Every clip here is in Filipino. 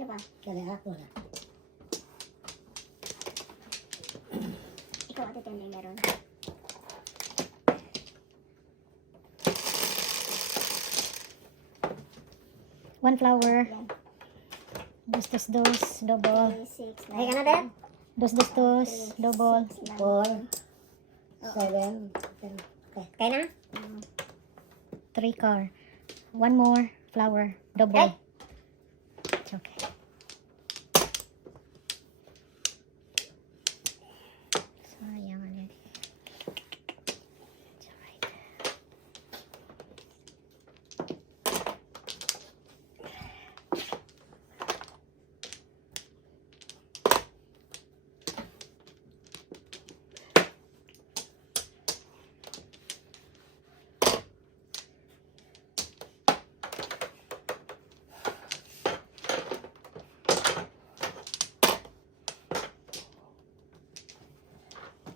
Sino ba? Kaya ako na. Ikaw, Ate Tende, meron. One flower. Yan. Dos, double. 3, 6, Ay, ano din? Dos, double. 4, 7, 10. Okay. Kaya na? 3 car. One more flower. Double. Ay! It's okay. Sayang ulit. It's alright.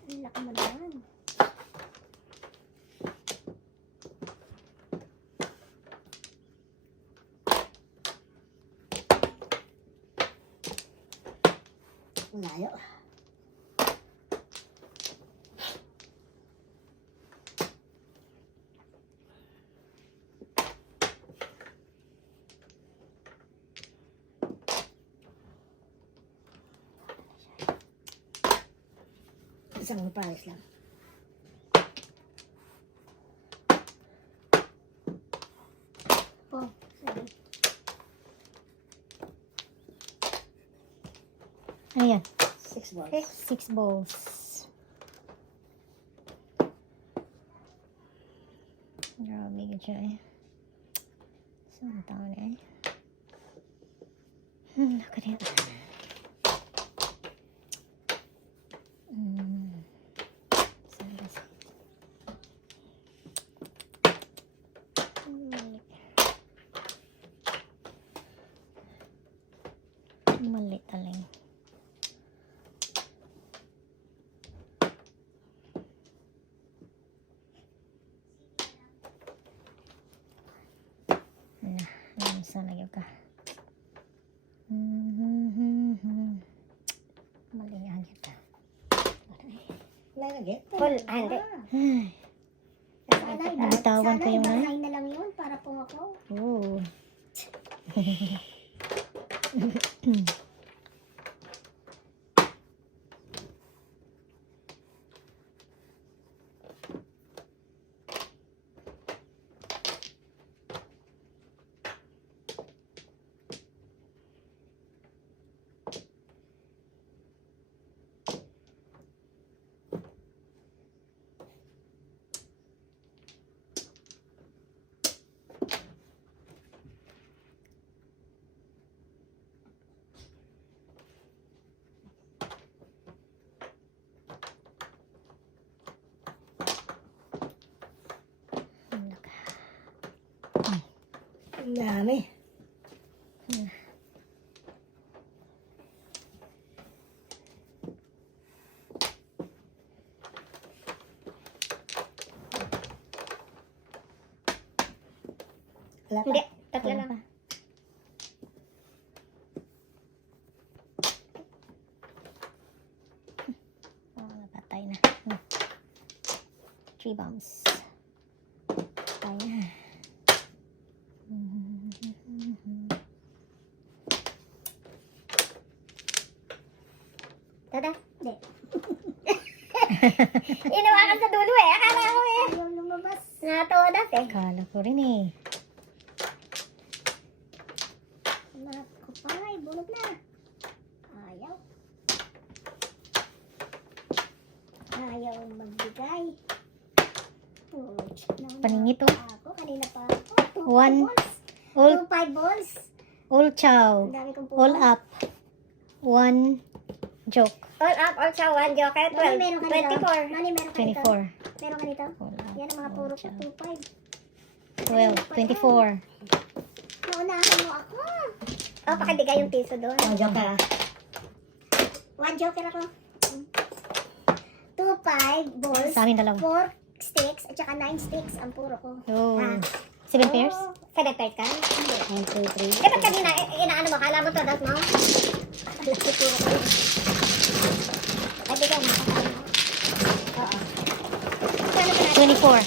Ang laki mo naman. Layo. Isang pares lang. Po, sorry. Ano yan? 6 balls. 6 balls. Grabe ka siya eh. Saan taon eh? Look at it. Saan kasi? Mali talang. Saan lagi ka? Mali yan kita. Lalagay. Full, hindi. Nabitawan ko yung Sana na lang yun para po ako. Oh. Ang dami. Wala pa. Hindi, tatlo lang. Oh, napatay na. 3 bombs. Patay na. Tada? Hindi. Inawakan sa dulo eh. Akala ko eh. Ayaw lumabas. Natodas eh. Kala ko rin eh. Naku pa, bulog na. Ayaw. Ayaw magbigay. Paningito. Ako, kanina pa ako. 2 One. balls. All, 2 5 balls. all chow. Ang dami kong All puno. up. 1 joke. All up, all chow, 1 joker, 12. meron ka nito? 24. Nani, meron ka nito? 24. Meron ka nito? All up. Yan ang mga all puro ko, chow. 2 5. 12. 24. Naunahan mo ako. Oh, pakibigay yung piso doon. Oh, joke ka. 1 joker ako. 2 5 balls. Sa amin dalawa. 4 sticks at saka 9 sticks ang puro ko. Oh. Ah, 7 pairs? 7 pairs ka? Hindi. 1, 2, 3. Eh, ba't kanina, inaano mo, kala mo to, dos mo? Ay, bigay mo. Oo. Kano ba natin? 24.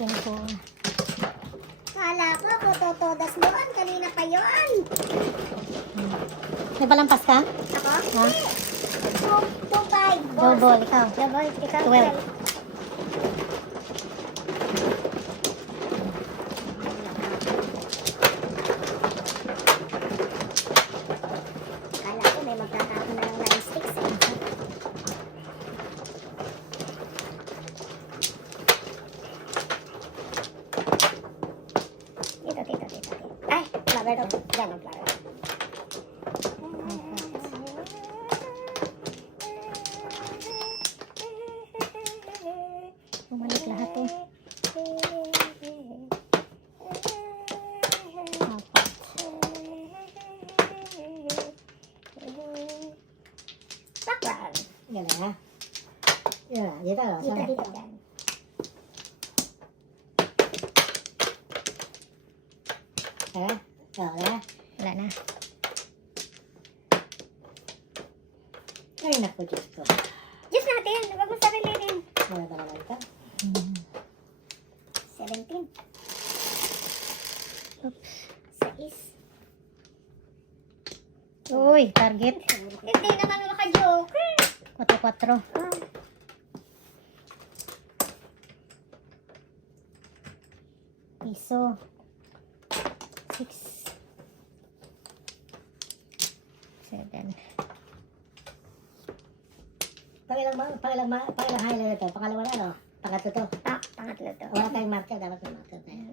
24. Kala ko, kutotodas doon. Kanina pa yun. May balampas ka? Ako? Ha? 2, 5. Double, ikaw. Double, ikaw. 12. Kala ko, may magkakako na ng 9 sticks eh. Dito. Ay, flower to. Diyan ang flower. Bumalik lahat eh. Apat. Background. Yan na. Yan na. Dito, no? Saan? Dito. Yan. Ha? Wala. Wala na. Ay, naku, Diyos ko. Diyos natin, huwag mo sarili rin. Wala ba naman ito? 17. Oops. 6. Uy, target. Hindi naman maka-joke. 4-4. Piso. 6. 7. Pangilang highlight na ito. Pangalawa na, no? Pangatlo to. Pangatlo to. Wala tayong marker. Dapat may marker tayo.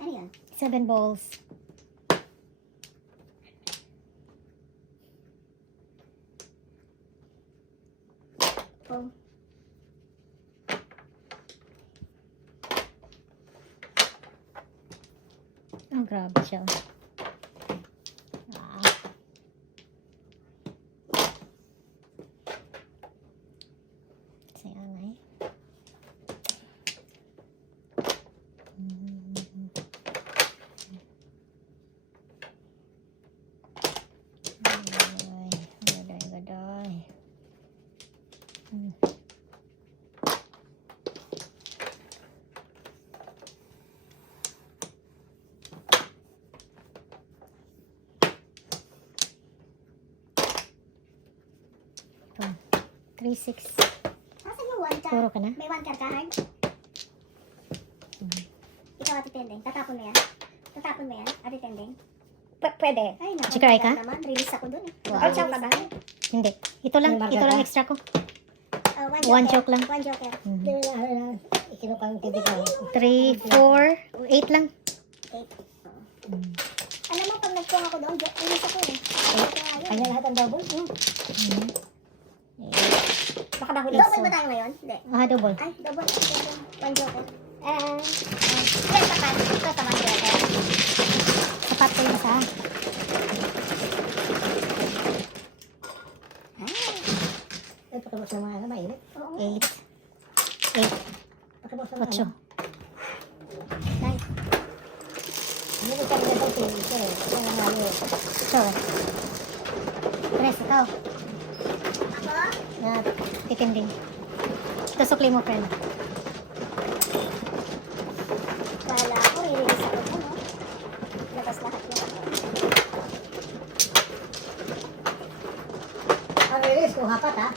Ano yan? 7 balls. Oh. Oh, grabe siya. Ah. Sayang eh. Gaday. Ito. 3-6. Asan yung one card? Puro ka na? May one card ka, hard? Ikaw, Ate Tendeng. Tatapon mo yan? Tatapon mo yan, Ate Tendeng? Pwede. Ay, naku. Chikaray ka? Naman. Release ako dun eh. Wow. Or chow ka ba? Hindi. Ito lang. May marker Ito lang ka? extra ko. One One choke lang. One joker. Hindi na. Ikinuha yung tibig ko. 3, 4, 8 lang. 8. Alam mo, pag nagkuha ako doon, release ako eh. Kanya lahat ang double. Baka mahuli. Double ba tayo ngayon? Hindi. Double. Ay, double. One joker. Yan, tapat. Ito, tama joker. Sapat ko yung isa. Ay, pakibos ng mga mainit. 8. 8. Pakibos ng 8. Nice. Hindi ko sabi na ito. Ito eh. Ito ang halo eh. So, Tres, ikaw. Ako? Na, titinding. Ito sukli mo, friend. Kala ko, i-release ako doon, no? Labas lahat yung ako. Ang release ko, hapat ha?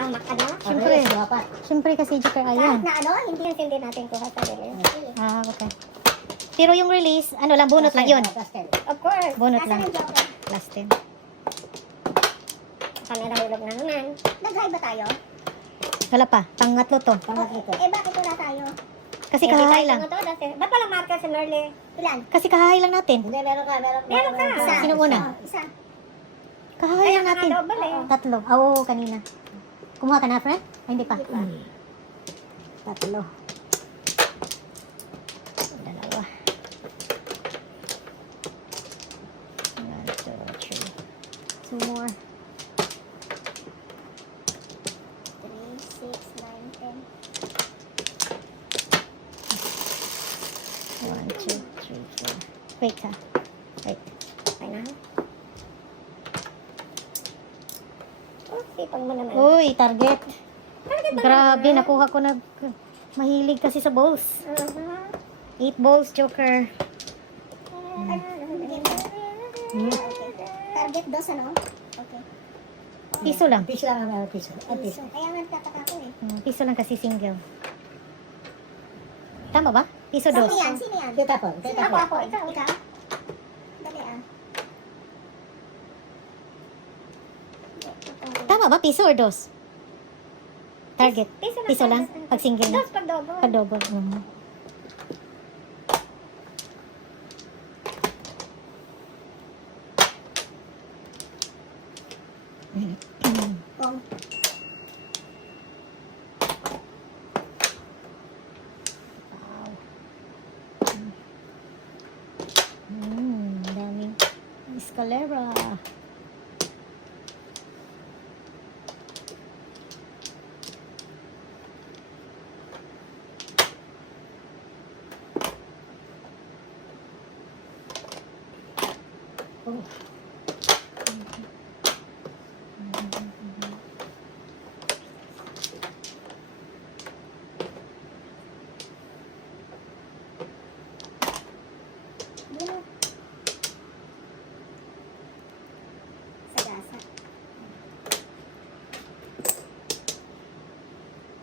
Ang makada. Ang Siyempre. release ko, hapat. Siyempre kasi Joker Kahit ayan. na ano, hindi yung hindi natin kuha sa release. Okay. Pero yung release, ano lang, bunot lang yun. Plus 10. Of course. Bunot Nasaan lang. ang joker? Plus 10. Kami nahulog na naman. Nag-high ba tayo? Wala pa. Pangatlo to. Pangatlo to. Eh, bakit wala tayo? Kasi kahahay lang. Ito, dati. Ba't pala marker si Merle? Ilan? Kasi kahahay lang natin. Hindi, meron ka. Meron ka. Isa. Sino una? Isa. Kaya natin. double eh. Tatlo. Oo, kanina. Kumuha ka na, friend? Ay, hindi pa. Tatlo. Dalawa. 1, 2, 3. 2 more. 3, 6, 9, 10. 1, 2, 3, 4. Wait ha. Wait. Okay na. Oh, sipag mo naman. Uy, target. Target ba Grabe, naman? nakuha ko na. Mahilig kasi sa balls. 8 balls, Joker. Target dos, ano? Okay. Piso lang. Piso lang ang piso. Ang piso. Kaya nga nagtataka ko eh. Piso lang kasi single. Tama ba? Piso dos. Sino yan? Sino yan? Kita po. Kita po. Ako. Ikaw. Dali ah. Tama ba? Piso or dos? Target. Piso lang? Pag single na? Dos pag double. Pag double. Kung Daming escalera. Dino. Sagasa.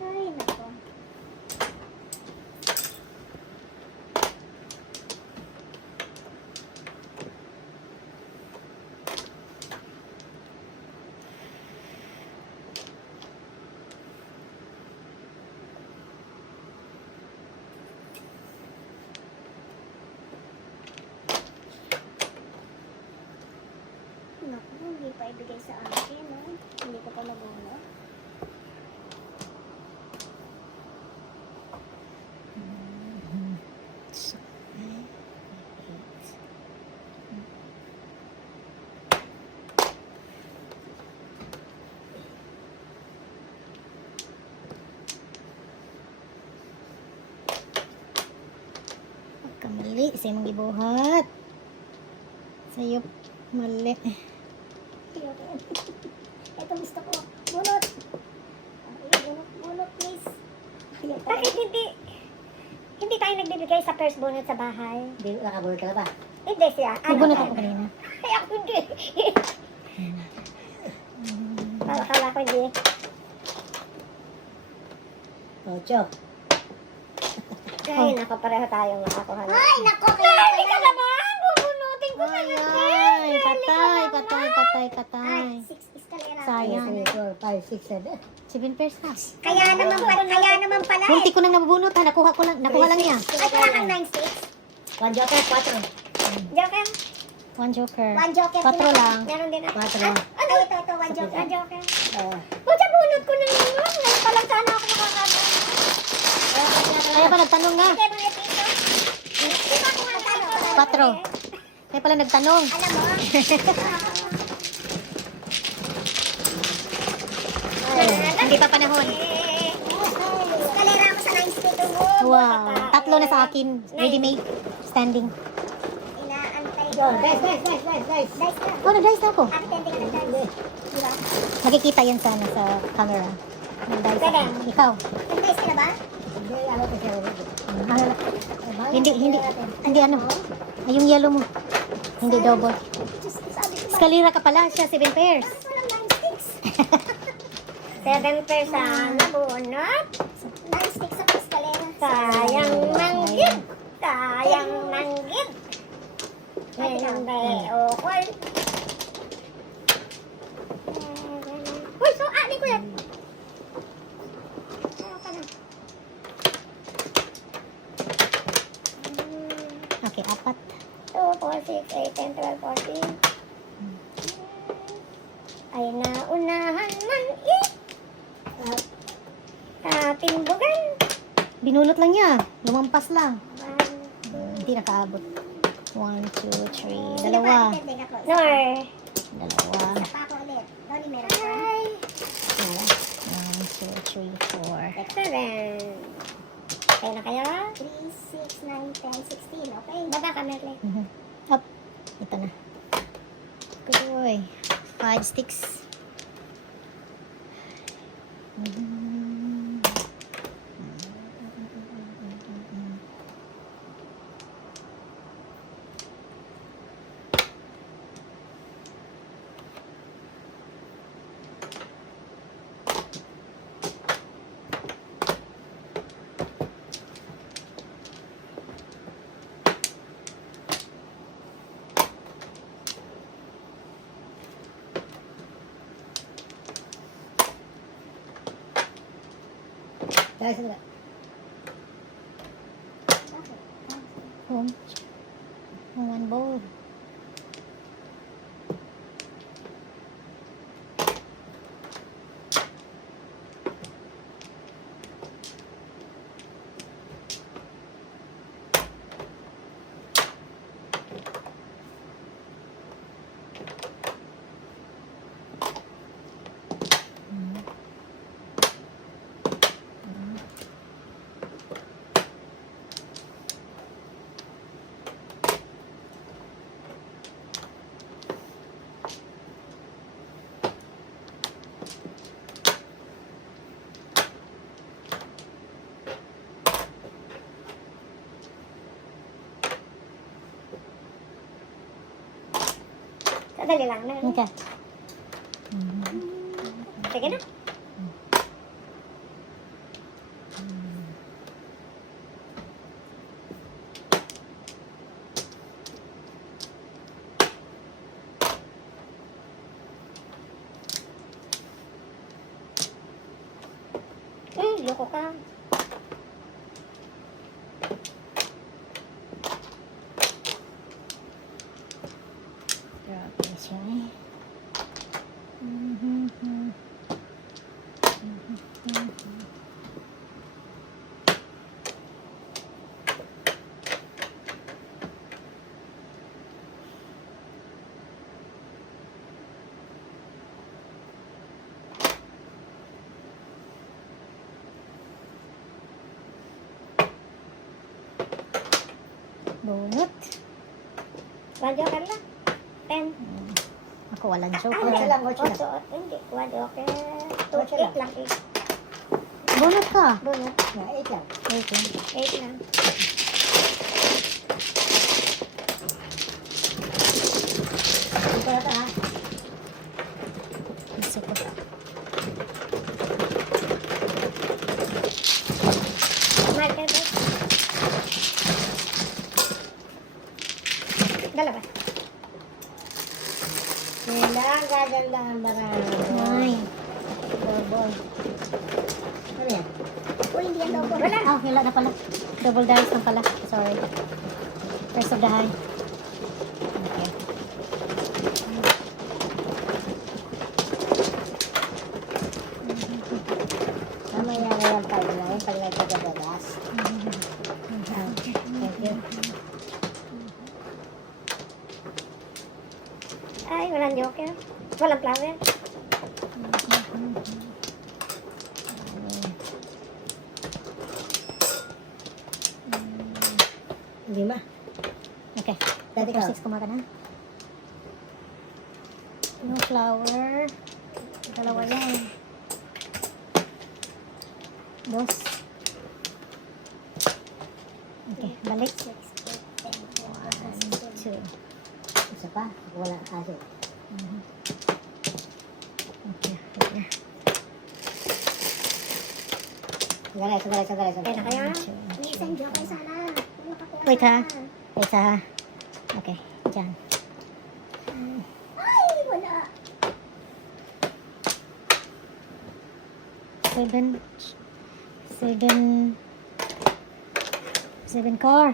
Ay, nako. Naku, hindi pa ibigay sa akin, no? Hindi ko pa mabunot. Pagkamali, sa'yo mong ibuhat. Sa'yo, mali. Ito gusto ko. Bunot. Bunot, please. Bakit hindi tayo nagbibigay sa first bunot sa bahay? Hindi, nakabulot ka na ba? Hindi siya. Nagbunot ako kanina. Ay, ako hindi. Kala ko hindi. Ocho. Ay, nako, pareho tayong nakakuha na. Ay, nako, kaya ka naman! Bubunutin ko na lang. Ay, patay. Ay, 6 escalera. Sayang. 3, 4, 5, 6, 7. 7 pairs na. Kaya naman pala eh. Munti ko nang nabubunot ha. Nakuha lang niya. Ay, kaya kang 9 sticks. 1 joker, 4. Joker. 1 joker. 1 joker. 4 lang. Meron din ako. 4 lang. Ano ito, 1 joker. 1 joker. Oo. Puta, bunot ko na naman. Ngayon pa lang sana ako makakagawa. Kaya pa nagtanong na. Kaya mga pito. Di ba kung ano? 4. Kaya pala nagtanong. Alam mo? Hindi pa panahon. Escalera ako sa 9 stick. Wow. 3 na sa akin. Ready made. Standing. Inaantay ko. Yun, guys. Dice ka. Oh, nag-dice na ako. Attending ka ng dice. Di ba? Makikita yan sana sa camera. Nag-dice Pwede. ako. Ikaw. Nag-dice ka na ba? Hindi, ano ko siya. Hindi ano. Ay, yung yellow mo. Hindi double. Just sabi ko ba? Escalera ka pala siya. 7 pairs. Bakit walang 9 sticks? 7 pairs sana bunot. 9 sticks sa escalera. Sayang manggid. Sayang manggid. Ngayon ba okay? Uy, so ani ko yan. Ayaw ka na. Okay, 4. 2, 4, 6, 8, 10, 12, 14. Unahan man Ah, tatimbugan. Binulot lang niya. Lumampas lang. One, Hindi nakaabot. 1, 2, 3. Sino Dalawa. ba? Atitending ako. Nor. Dalawa. Isa pa ako ulit. Loli, meron ka. Hi. 1, 2, 3, 4. Seven. Okay na kayo? 3, 6, 9, 10, 16. Okay. Baba ka, Merle. Up. Ito na. Good boy. 5 sticks. dahil sila. Home. One bowl. Sadali lang. Merle. Okay. Sige na. Loko ka. Grabe siya eh. Bunot. One joker lang. 10. Ako walang Ah, joker. Ocho lang, ocho lang. Ocho. Hindi. One joker. Two. Ocho 8 lang. 8. Bunot ka. Bunot. Na, 8 lang. Wait lang. 8 lang. Dito na ito ha. Isa ko. Marker ba? Dalawa. Kailangan gaganda ang barang. Ay. Double. Ano yan? Uy, hindi yan double. Wala. Ah, wala na pala. Double dice lang pala. Sorry. First of the high. Okay. Mamaya na yan pag na yan. Pag nagkagagas. Thank you. Ay, walang joker. Walang flower. Lima. Okay. Dati ka. 6 kumaka na. No flower. Dalawa yan. Dos. Okay, balik. 1, 2. Isa pa. Walang aso. Okay, wait na. Sagaray, sagaray, sagaray. Kaya na kaya? One, two, May isang joker sana. Kung makakuha Wait, ha? sana. Wait ha. Okay, dyan. Ay, wala. 7 car.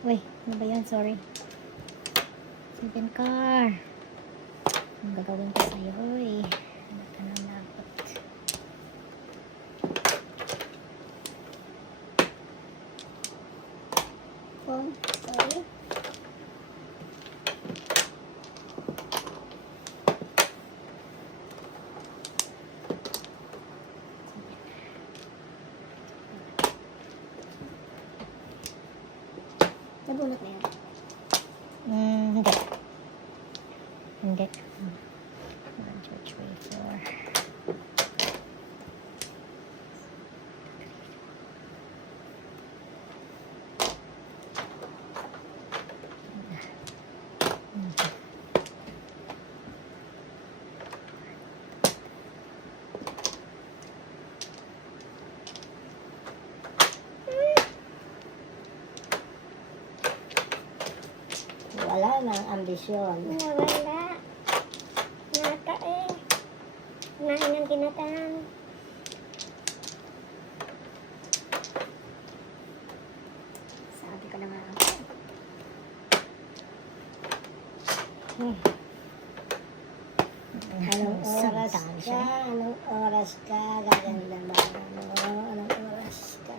Uy, ano ba yan? Sorry. 7 car. Ang gagawin ko sa'yo, uy. Nabunot na yun. Hindi. Hindi. 1, 2, 3, 4. Wala nang ambisyon. Nawala. Nata eh. Kumain ng kinatang. Sabi ko na nga ako. Anong oras Samtang ka? siya. Anong oras ka? Gaganda ba? Anong oras ka?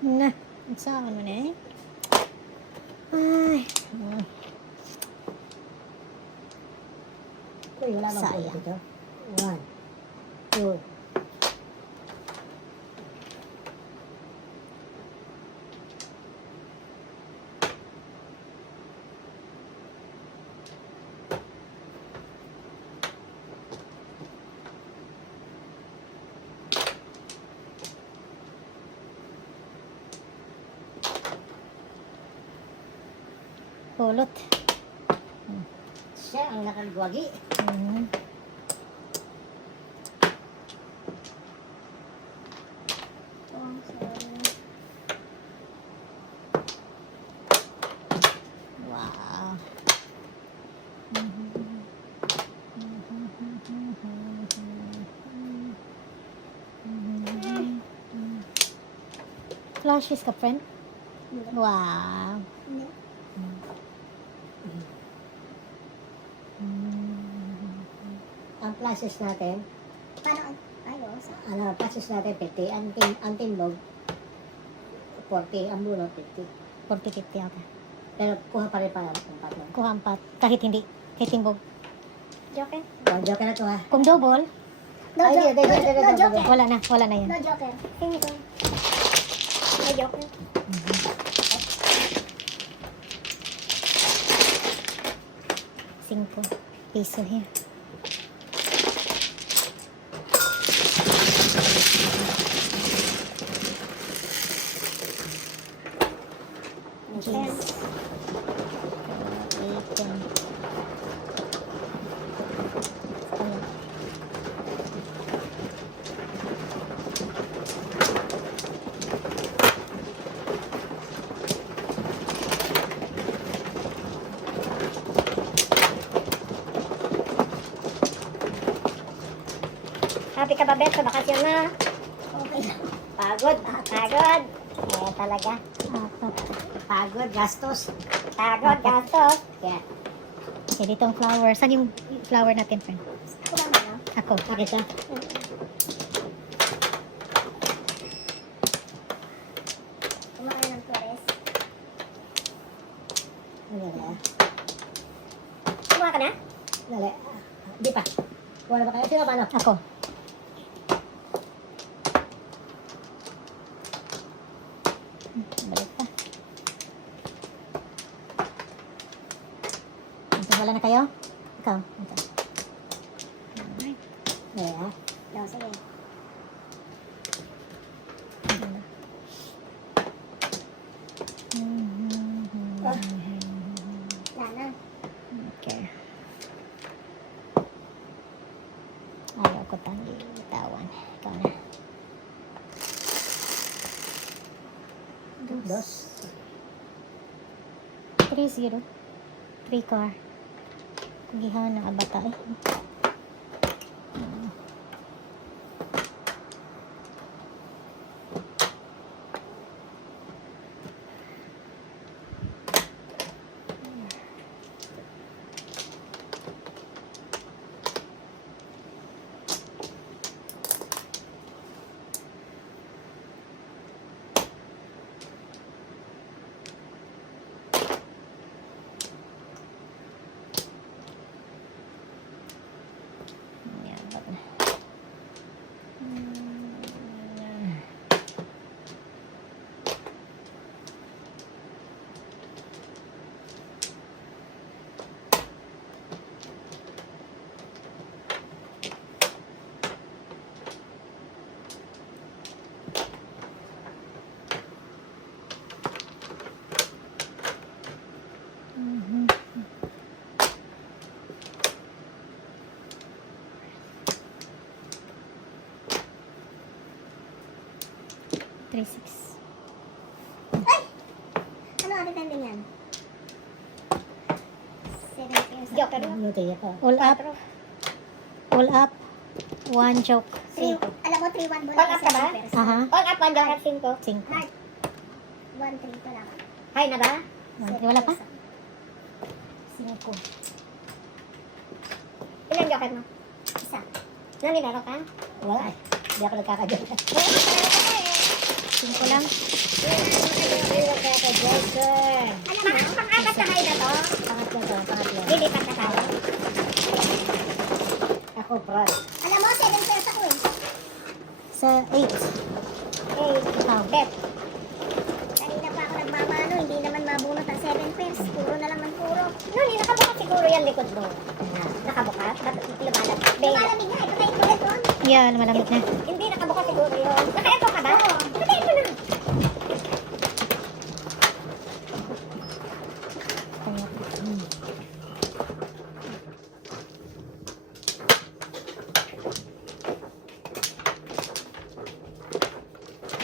Na, saan mo na eh? Ay. Uy, wala bang Sayang. pulot dito? 1, 2. Pulot. Siya ang nakagwagi. Mm. Oh, sorry. Wow. Flashes ka, friend? Wow. Hindi. Ang classes natin, Paano? Ayos. classes natin 50. Ang timbog, 40. Ang bunot, 50. 40-50 ako. Pero kuha pa rin pala ang patong. Kuha 4. Kahit hindi. Kahit timbog. Joker? Oh, joke na to ha. Kung double, No, Ay, joker. di, No, di, di, no di, di. joker. wala na yan. No joker. Tingin ko. No joker. Piso here. Ten. 8, 10. Happy ka ba, Bet? Sa bakasyon na. Okay. Pagod. Pagod. Eh, talaga. Apat. Pagod, gastos. Pagod, gastos. Kaya, Okay, dito ang flower. Saan yung flower natin, friend? Ako ba na? Ako. pakita. Kumain ng flores. Ano na? Kumuha ka na? Dali. Di pa. Wala pa kayo. Sino pa ano? Ako. Balik pa. Ito, wala na kayo? Ikaw. Ito. Alright. Dali ha. No, sige. Ito na. Wala na. Okay. Ayaw ko tang itawan. Ikaw na. Dos. 3-0. 3 car. Gihan ng abata eh. 3-6. Ay! Ano ate tending yan? 7 pairs. Joker. Nutella pa. All up. All up. 1 joke. 3, alam mo, 3-1 bola. All up ka ba? Aha. All up, 1 joker, 5. 5. Heart. 1-3 pala. High na ba? Wala pa? 5. Ilan joker mo? Isa. Naninaro ka? Wala eh. Hindi ako nagkakadyan. 5 lang. Nagkakadyan. Alam mo, Pang-apat na high na to. Pangatlo to. Pangatlo. Lilipat na tayo. Ako, Brad. alam mo, 7 pairs ako eh. Sa 8. Okay. Ikaw. Bet. Kanina pa ako nagmamano, hindi naman mabunot ang 7 pairs. Puro na lang ng puro. Nuni, nakabukas siguro yan likod mo. Nakabukas? Ba't lumalag? Bela. Lumalamig na, ito tayo tulad doon. Yeah, malamig na. Hindi, nakabukas siguro yun. Naka-echo ka ba? Naka-echo na.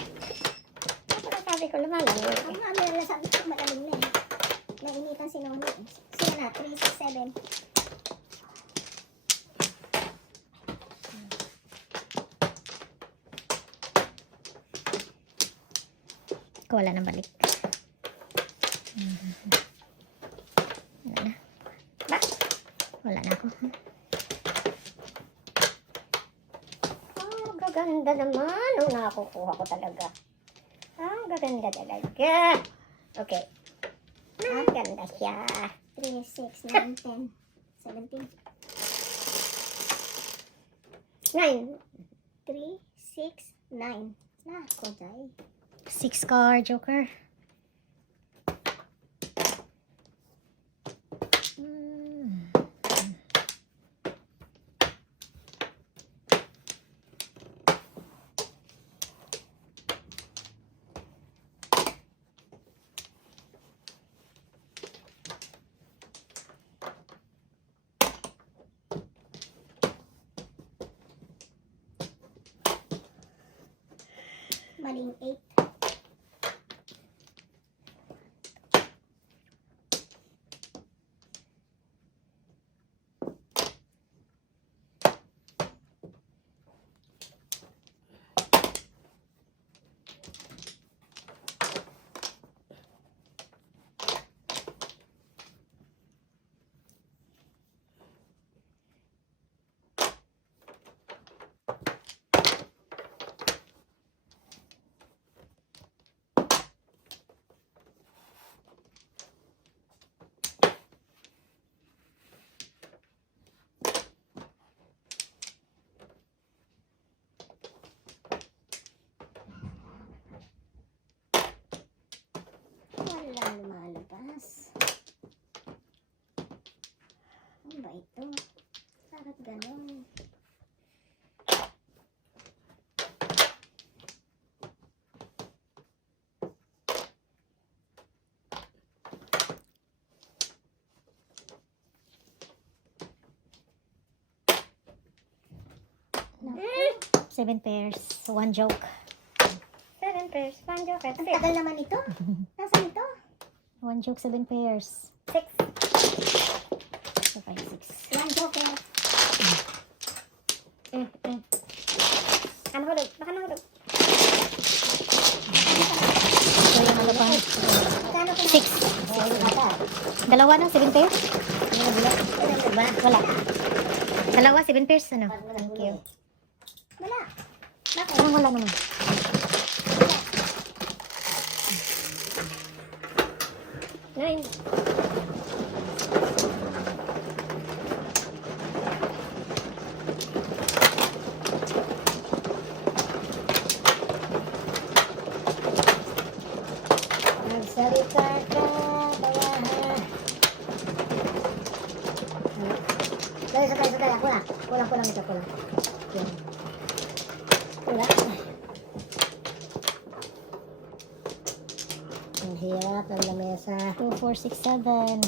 Ano sabi ko, lumalamig. Ang mga meron na sabi ko, malamig na eh. Nainitan si Nono. Sino na? 3, 6, 7. Ko wala nang balik. Wala na. Ba? Wala na ako. Oh, gaganda naman. Ang nakukuha ko talaga. Ah, gaganda talaga. Okay. Ah, ganda siya. 3, 6, 9, 10, 17. 9. 3, 6, 9. Na, koday. 6 car joker. Maling 8. Wala lumalabas. Ano ba ito? Bakit ganon? Mm. 7 pairs. 1 joke. 7 pairs. 1 joker. Ang tagal naman ito. Nasaan ito? 1 joke, 7 pairs. 6. So, 5, 6. 1 joker. Baka mahulog. Baka mahulog. So, yung ano pa? Magkano ka 6. Dalawa na, 7 pairs? Wala. Dalawa, 7 pairs. Ano? Thank you. Wala. Bakit? Parang wala naman. Nine. Magsalita ka, bayahan. Sandali. Ako na. Kulang ito. Yan. Kulang. Ang hirap ng lamesa. 2, 4, 6, 7.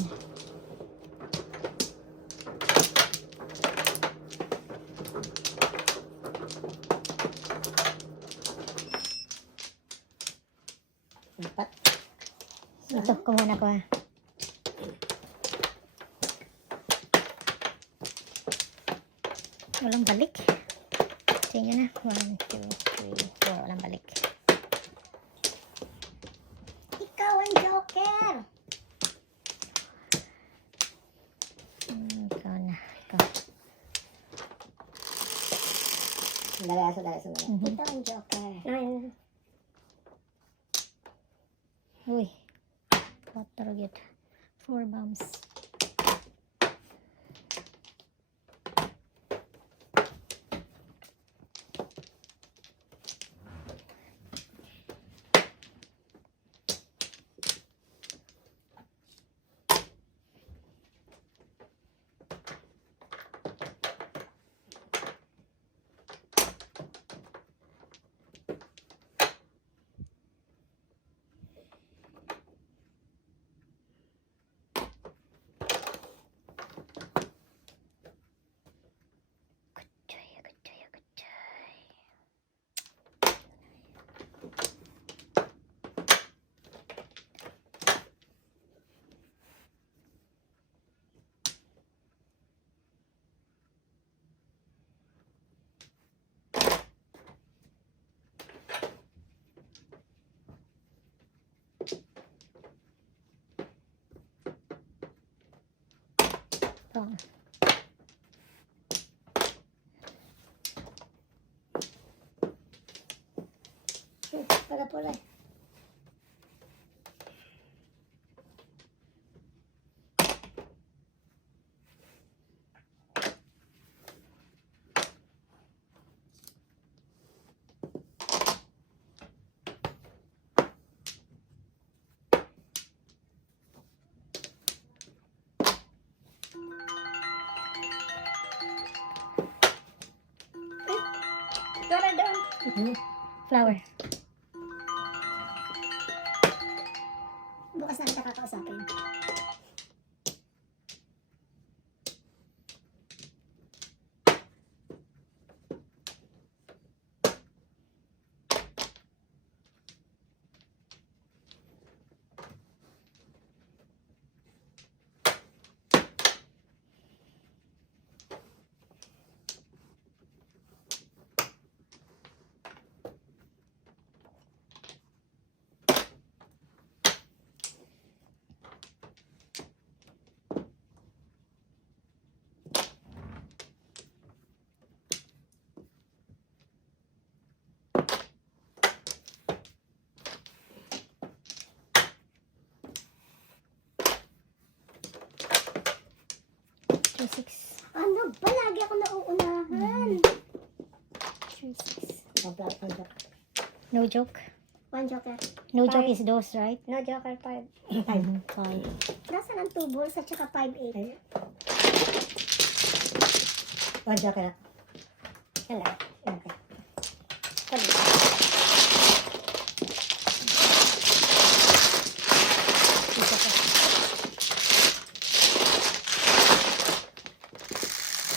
Kumuha na ko ha. Walang balik. Sige na. 1, 2, 3, 4. Walang balik. Ikaw ang joker. Ikaw na. Ikaw. Dala. Ikaw ang joker. 9. Uy. What target? 4 bombs. Ito. Pula. Dora doon. Flower. Bukas na kita kakausapin. Two, 6. Ano ba? Lagi ako nauunahan. 3, 6. Pang-platform ka. No joke. One joker. No Five. joke is those, right? No joker 5. 5. Nasaan ang 2 balls at saka 5-8? One joker na. Yan lang. Okay.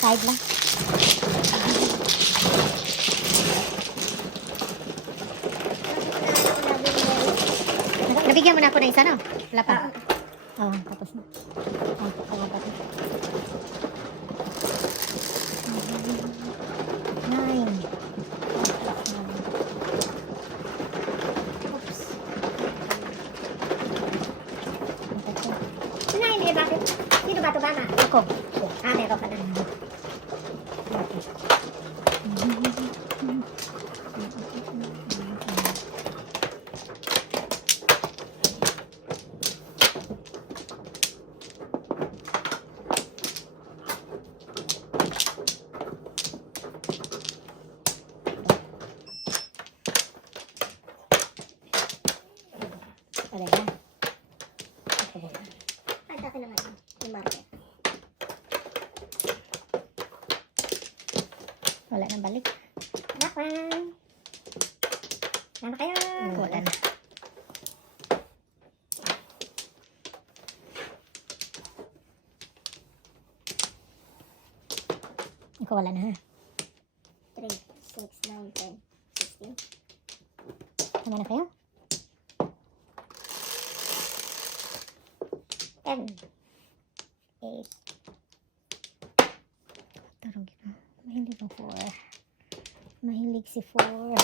Side lang. Nabigyan mo na ako ng isa, no? Wala pa. Oo, tapos na. Pangapat na. 9. Oops. Sinayin eh, bakit? Sino ba ito ba ma? Ako. Ah, meron ka na. Wala na. Ay, sa akin naman. Yung market. Wala nang balik. Bakwan. Ano kayo? Wala na. Ikaw wala na ha. 3, 6, 9, 10, 16. Tama na kayo? 10. 8. Tarong yun. Mahilig ang 4. Mahilig si 4.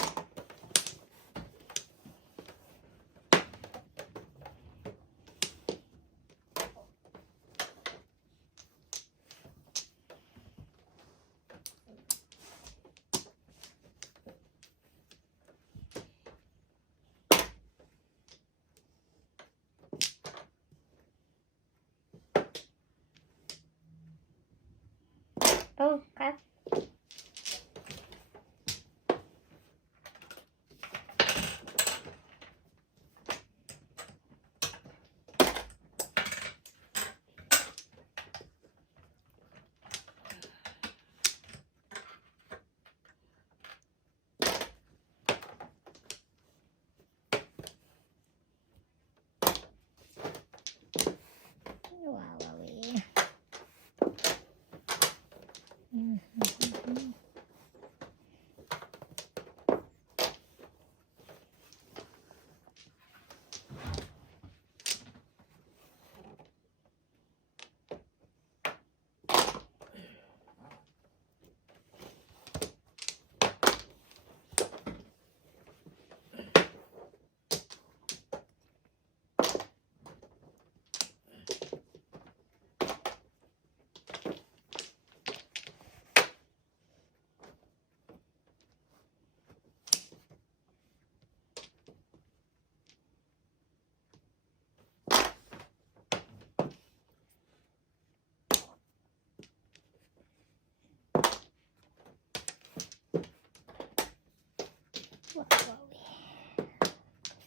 Oh, cut. Wawawi. Wawawi.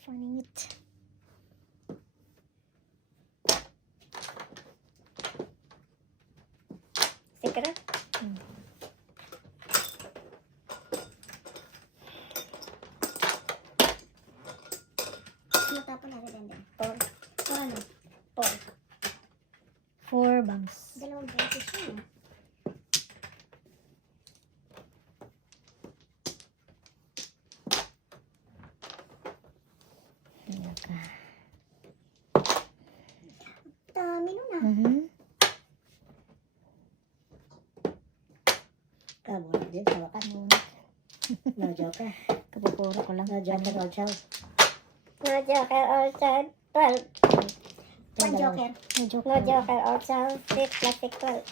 Funit. Secret. Matapon na rin din. 4. 4 ano? 4 bangs. Dalawang beses yun. Naka. Dami nun ah. Kabulot din sa wakas. No joker. Kapupuro ko lang. No joker also. No joker also. 12. One joker. May joke No lang. joker also. 6 plus 6, 12.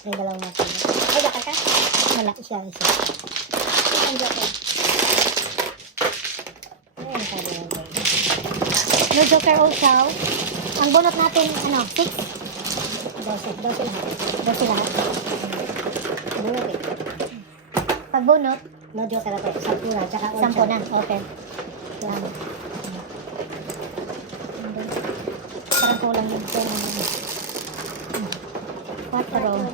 May dalawang natin. Ay, joker ka? Wala. Isa. One joker. Ayun, sabi lang ba? No joker also. Ang bunot natin, ano, 6? 12 lahat. 12 lahat. Bunot eh. Pag bunot, No joker ako. 10 na. Tsaka 10 na. Okay. Yan. Parang kulang yung 10. 4.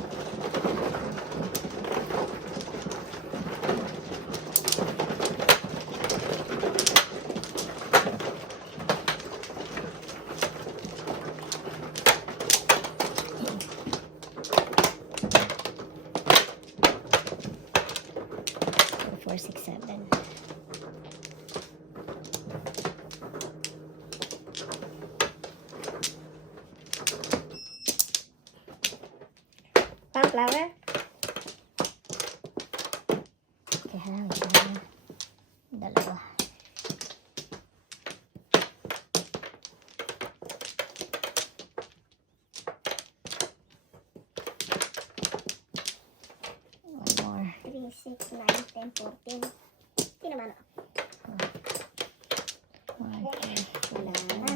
Four, 6, 7. Sunflower. Kaya lang, isa na. Dalawa. One more. 3, 6, 9, 10, 14. Hindi naman ah. One, Wala na.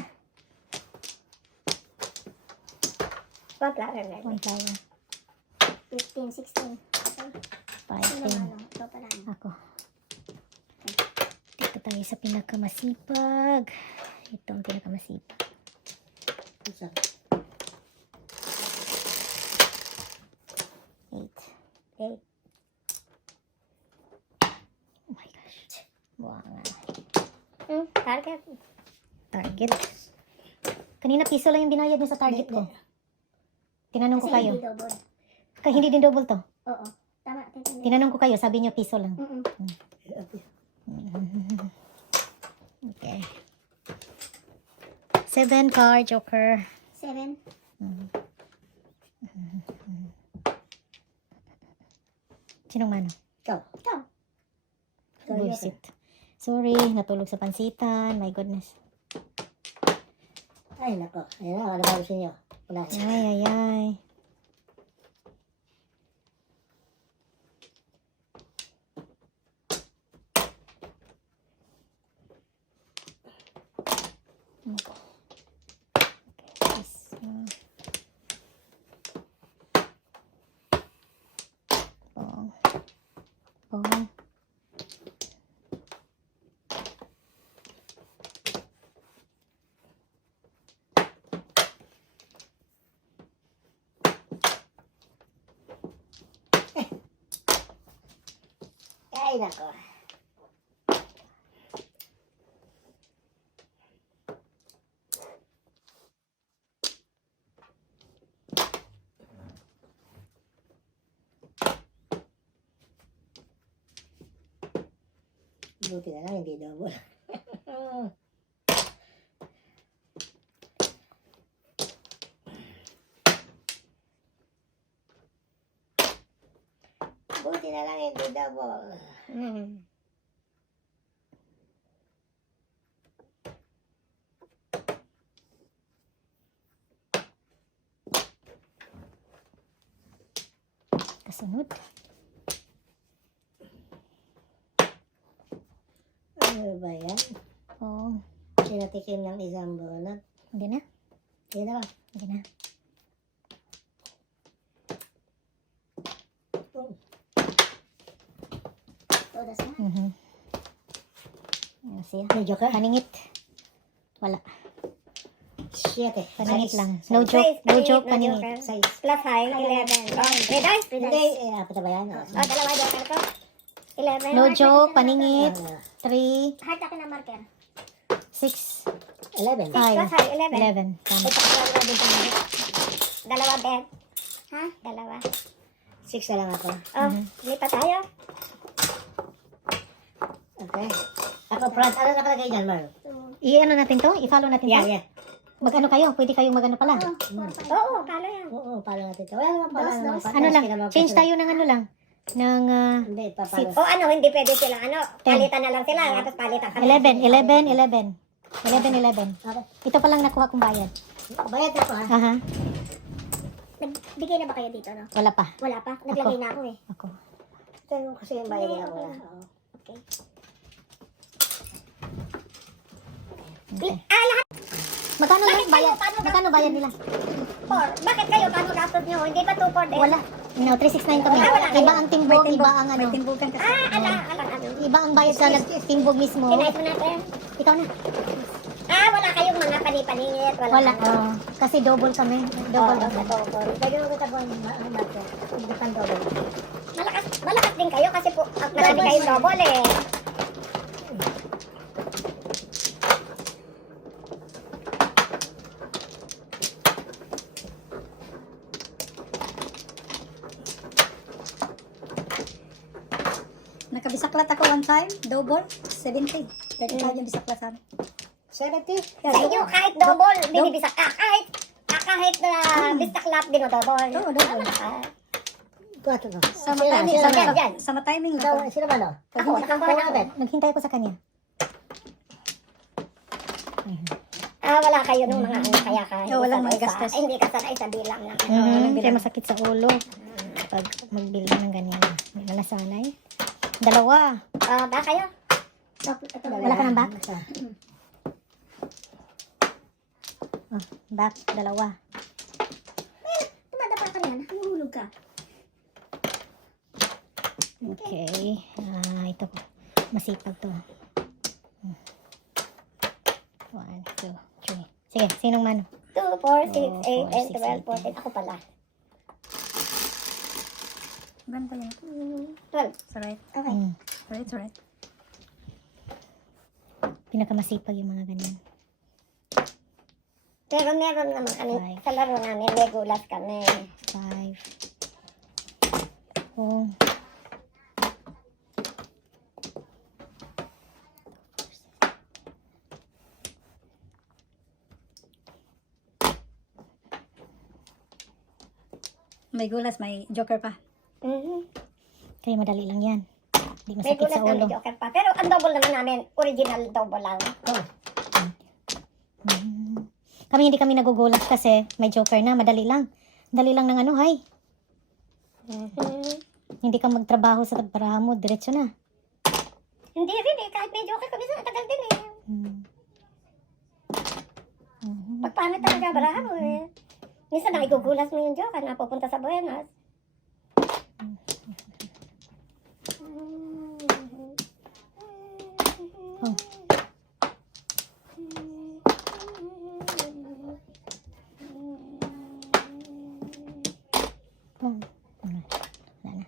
Sunflower. one flower. 15, 16. Okay. 5, Sino 10. naman? Ito pala. Ako. Dito tayo sa pinakamasipag. Ito ang pinakamasipag. Isa. 8. 8. Oh my gosh. Buwangan. Target. Target. Kanina piso lang yung binayad niyo sa target ko. Tinanong ko Kasi kayo. hindi double. Hindi din double to. Oo. Tama. Tinanong. Tinanong ko kayo, sabi niyo piso lang. Okay. 7 card, joker. 7. Sinong mano? Ikaw. Ikaw. Bullshit. Sorry, natulog sa pansitan. My goodness. Ay, nako. Ayan na, ano ba gusto niyo? Wala. Ay, ay, ay. Pong. Pong. Ay, nako. Buti na lang, hindi double. Buti na lang, hindi double. Kasunod. Ano ba yan? Oh, Sinatikim ng isang bunot. hindi na. Hindi na ba? Hindi na. Todas na. Ayan siya. May joker? Paningit. Wala. 7. Paningit lang. No joke. No joke, paningit. Plus high, 11. Oh, 3 dice? 3 Hindi, dice. apat na ba yan? Oh, dalawa joker ko. 11. No Heart joke, akin na paningit. Ah, 3, marker. Heart akin na marker. 6, 11. 5, Plus high, 11. 11. Tama. Ito, dalawa din tayo. Dalawa bed. Ha? Dalawa. 6 na lang ako. Oh, lipat tayo. Okay. Ako, front. Ano nakalagay dyan, Mar? I-ano natin to? I-follow natin to? Yeah. Mag-ano kayo? Pwede kayong mag-ano pala. Oo, kalo yan. Oo, paano natin ito? Wala naman pala. Dos. Ano lang? Change tayo ng ano lang. Ng Hindi, papalo. O ano, hindi pwede sila, ano, palitan na lang sila, tapos palitan kami. 11, 11, 11. 11, 11. Okay. Ito pa lang nakuha kong bayad. Bayad ako, ha? Aha. Nagbigay na ba kayo dito, no? Wala pa. Wala pa. Naglagay na ako eh. Ako. Ito yung kasi yung bayad nila. Wala. Oo. Okay. Okay. Lahat Magkano Bakit yung bayad? kayo? Paano Magkano bayad nila? 4. Bakit kayo? Paano gastos nyo? Hindi ba 2 for din? Wala. No, 369 kami. Wala kayo. Iba ang timbog, iba ang ano. Ala. Iba ang bayad sa timbog mismo. Kinais mo natin. Ikaw na. Wala kayong mga panipaningit. Wala. ano. Kasi double kami. Double. Double. Pwede mo kita po yung market. Hindi pang double. Malakas din kayo kasi po, marami kayong double eh. Nakabisaklat ako one time, double, 70. 35 yung bisaklatan. 70? Sa inyo, kahit double, binibisak ka. Kahit na bisaklap, dinodouble. Oo, double. Malakas. Kwato no. Sama Sino? timing Sino lang. ba? Dyan. Sama timing Ikaw, lang. sino ba no? Ako, nakakuha na ako. Naghintay ako sa kanya. Wala kayo nung mga ano, kaya ka. Oo, walang isa- may gastos. Hindi ka sanay sa bilang ng ano. Kaya masakit sa ulo. Pag magbilang ng ganyan. Hindi na nasanay. Dalawa. Ba kayo? Wala ka ng back? Isa. Oh, back. Dalawa. Tumadapa ka rin. Nahulog ka. Okay. Ito po. Masipag to. 1, 2, 3. Sige, sinong mano? 2, 4, 6, 8, 4, and 12, 14. Ako pala. Ban ko yan. 12. It's alright. Okay. Alright, it's alright. Pinakamasipag yung mga ganyan. Pero meron naman kami, sa laro namin, Legolas kami. 5. Oh. May gulas, may joker pa. Kaya madali lang yan. Hindi May masakit gulat sa na ulo. may joker pa. Pero ang double naman namin, original double lang. Kami hindi kami nagugulat kasi may joker na. Madali lang. Dali lang ng ano, hay. Hindi ka magtrabaho sa tagparaha mo. Diretso na. Hindi rin eh, kahit may joker kami sa tagal din eh. Pag paano talaga baraha mo eh. Minsan na igugulas mo yung joker na pupunta sa Buenas. Oh. Oh. Wala na.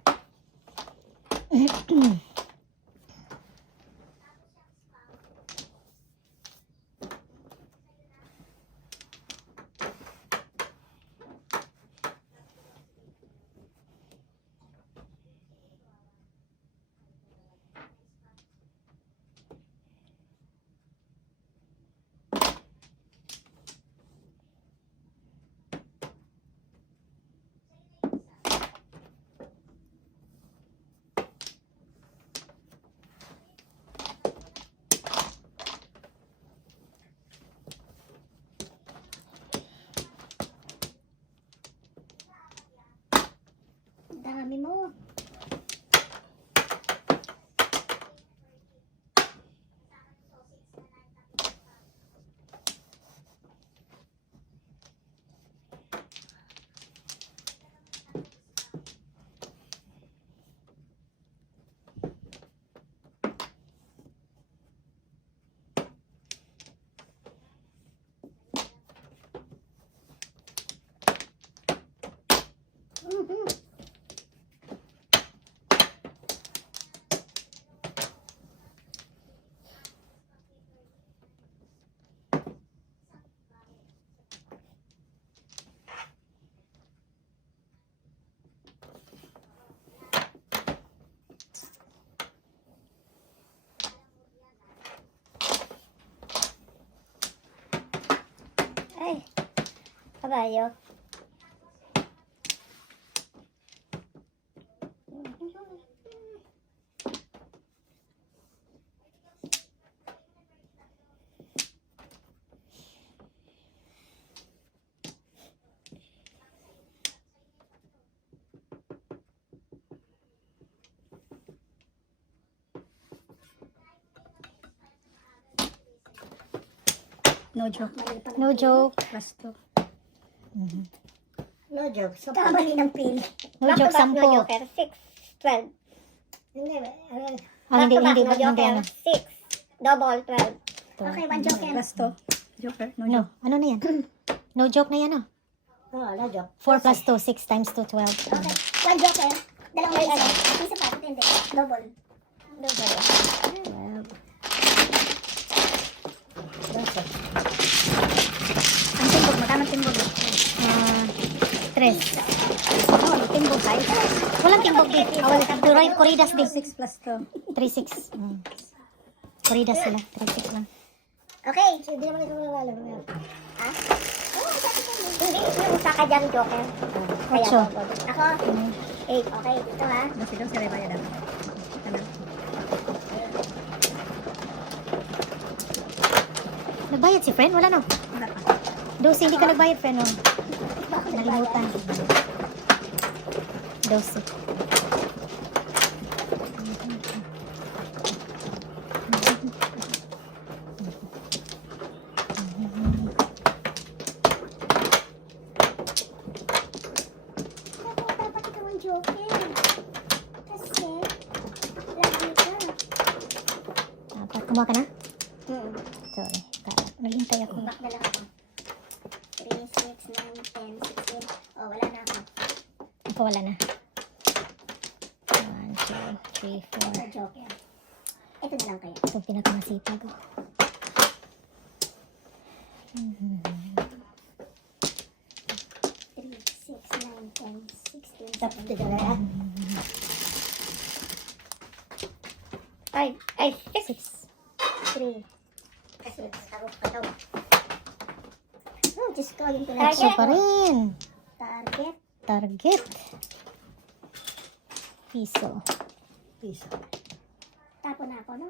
Dami mo. Ay, kabayo. No joke. No joke. Plus 2. No joke. So, Kamali ng pili. No joke, 10. No joker, 6, 12. hindi, Hindi, Back to hindi, back, no hindi, joker, ano. 6. Double, 12. Okay, one joker. Plus 2. Joker. No No, joke. ano na yan? No joke na yan, oh. no joke. 4 plus 2, 6 times 2, 12. Okay. One joker. Dalawang isa. Isa pa. Hindi. Double. Ang timbog, magkano timbog? 3. Oh, may timbog tayo. Walang timbog di. Corridas di. 6 plus 2. 3-6. Corridas sila. 3-6 lang. Okay. Hindi naman ikaw wala. Hindi, yung sa kadyang joker. Kaya Ocho. double. Ako. 8. Okay. Ito ha. Kasi daw sila bayad ako. Ano? Nagbayad si friend? Wala no. Wala pa. Dosi, hindi ka nagbayad friend no. Nalimutan. Dosi. Dapat ikaw ang joker. Kasi, lagi ka. Dapat kumuha ka na? Hmm. Sorry. Naghintay ako. Back na lang ako. 3, 6, 9, 10, 16. Oh, wala na ako. Ako wala na. 1, 2, 3, 4. No joker. Ito na lang kaya. Ito pinakamasipag ko. 3, 6, 9, 10, 16, Tapos 17. ito na yan. 5, ay, 6. 3. Kasi ako katawa. Oh, Diyos ko, yung Target. So pa rin. target. Target. Piso. Piso. Tapon na ako, no?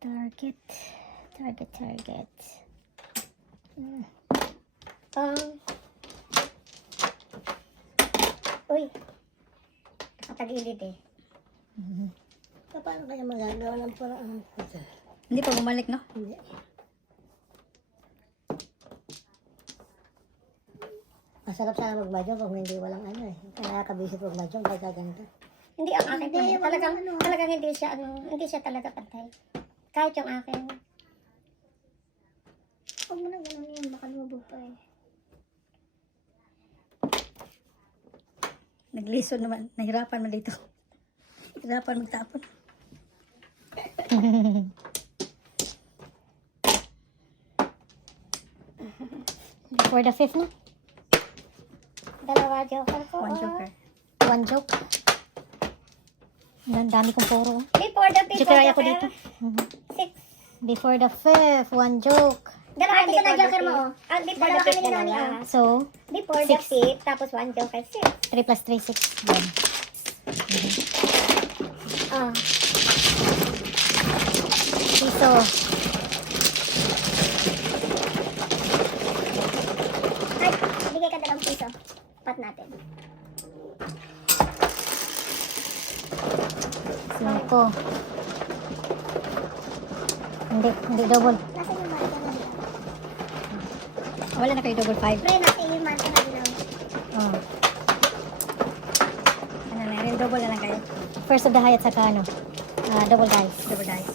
Target. Target. Uy. Nakatagilid eh. Paano kaya magagawa ng paraan? Hindi pa bumalik, no? Hindi. Masarap sana mag-mahjong kung hindi walang ano eh. Kaya kabisip mag-mahjong pagka ganito. Hindi ang akin. Hindi, Talagang hindi siya talaga pantay. Kahit yung akin. Huwag mo na ganun yun. Baka lumubog pa eh. Nagliso naman. Nahirapan man dito. Hirapan magtapon. For the fifth na. Dalawa joker ko. One joker. One joke. Ang dami kong puro. Before the fifth, Joker one ako joker. dito. Mhm. Six. Before the fifth, one joke. Dalawa Ito na joker mo, oh. Before Dalawa the fifth, kami ni Noni, dalawa. So, Before the Six. fifth, tapos one joker. Six. 3 plus 3, 6. Yan. Oh. Piso. Ay, bigay ka 2 piso. Pat natin. 5. Hindi double. Nasa yung marka na dito. Wala na kayo double 5. Pre, nasa yung marka na dito. Oh. Ano na rin, double na lang kayo. First of the high at saka ano, double dice. Double dice.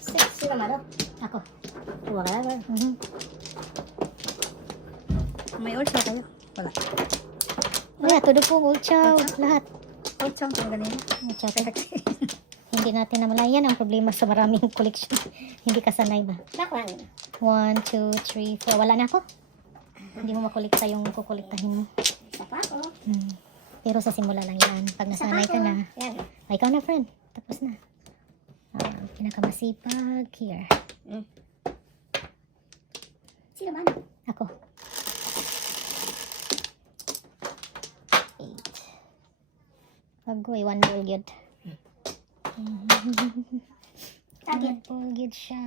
Six. Sino maro? Ako. Tuwa ka lang. Mhm. May also kayo. Wala. Wala, todo po, old child. Lahat. Also, ang ganito. Old child. Hindi natin namalayan ang problema sa maraming collection. Hindi ka sanay ba? Bakwan. 1, 2, 3, 4. Wala na ako. Hindi mo makulikta yung kukuliktahin mo. Isa pa ako. Pero sa simula lang yan. Pag nasanay ka na, Yan. ikaw na friend. Tapos na. Pinakamasipag here. Sino man? Ako. 8. Agoy, 1 ball yun. Target. 1 ball yun siya.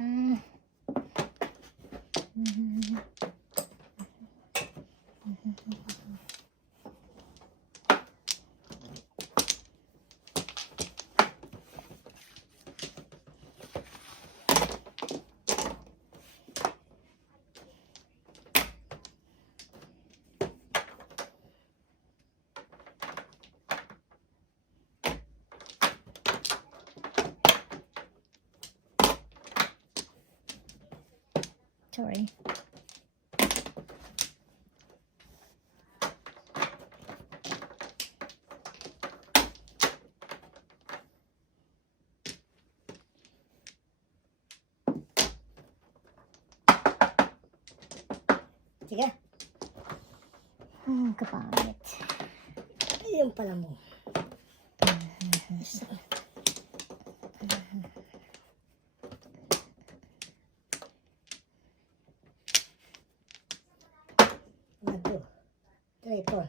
Sorry. Sige. Kapangit. Ayun pala mo. One, two, three, four.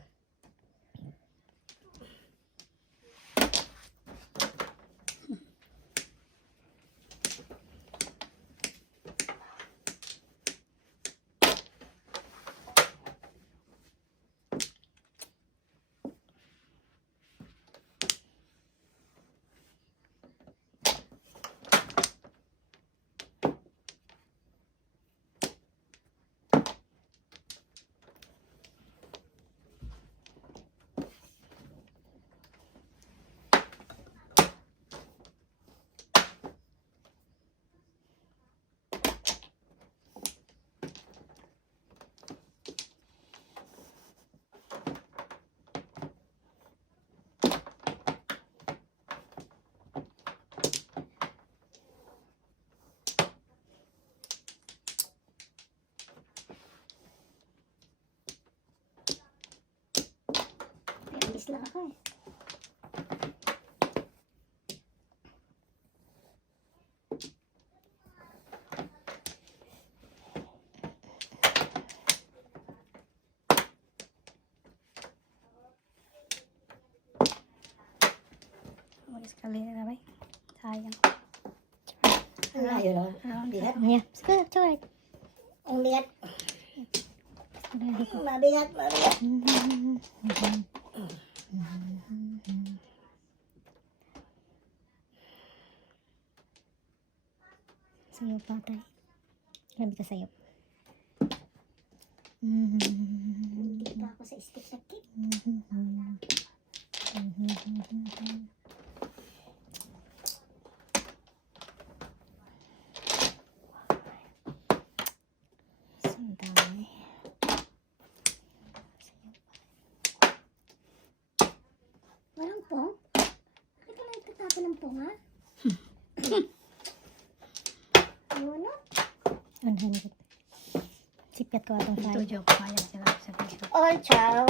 lang ako eh. Umalis ka rin na ba? Sayang. Ang layo naman. Bigat. Yeah. Siguro, it's alright. Ang bigat. Mabigat, mabigat. Sayo pa tayo. Grabe ka sayo. Hindi pa ako sa stick na cake. Sandali. Walang pong? Bakit ka lang nagtatapon ng pong, ha? Ano? 100. Sipyat ko atong Ito 5. joke. Payag sila sa Facebook. All chow.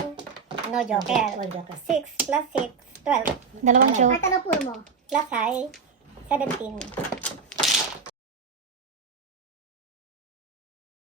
No joker. All joker. 6 plus 6, 12. Dalawang show. At ano po mo? Plus high, 17.